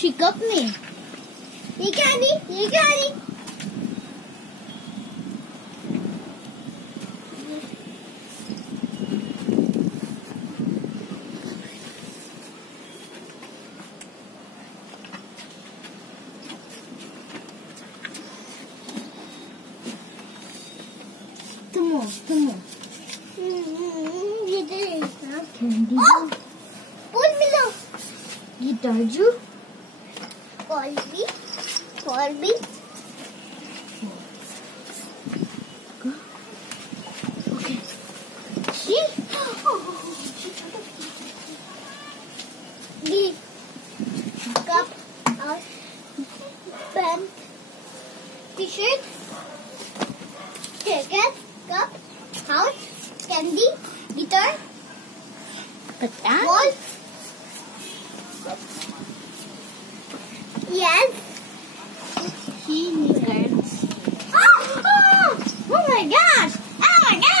खुशी कप में। ये क्या नहीं, ये क्या नहीं। तुम ये दे कैंडी फूल मिलो। ये दाजू कॉल भी ओके। ये कप और pen T shirt jacket cup house candy guitar ball. Yes. He needs. Oh my gosh! Oh my gosh!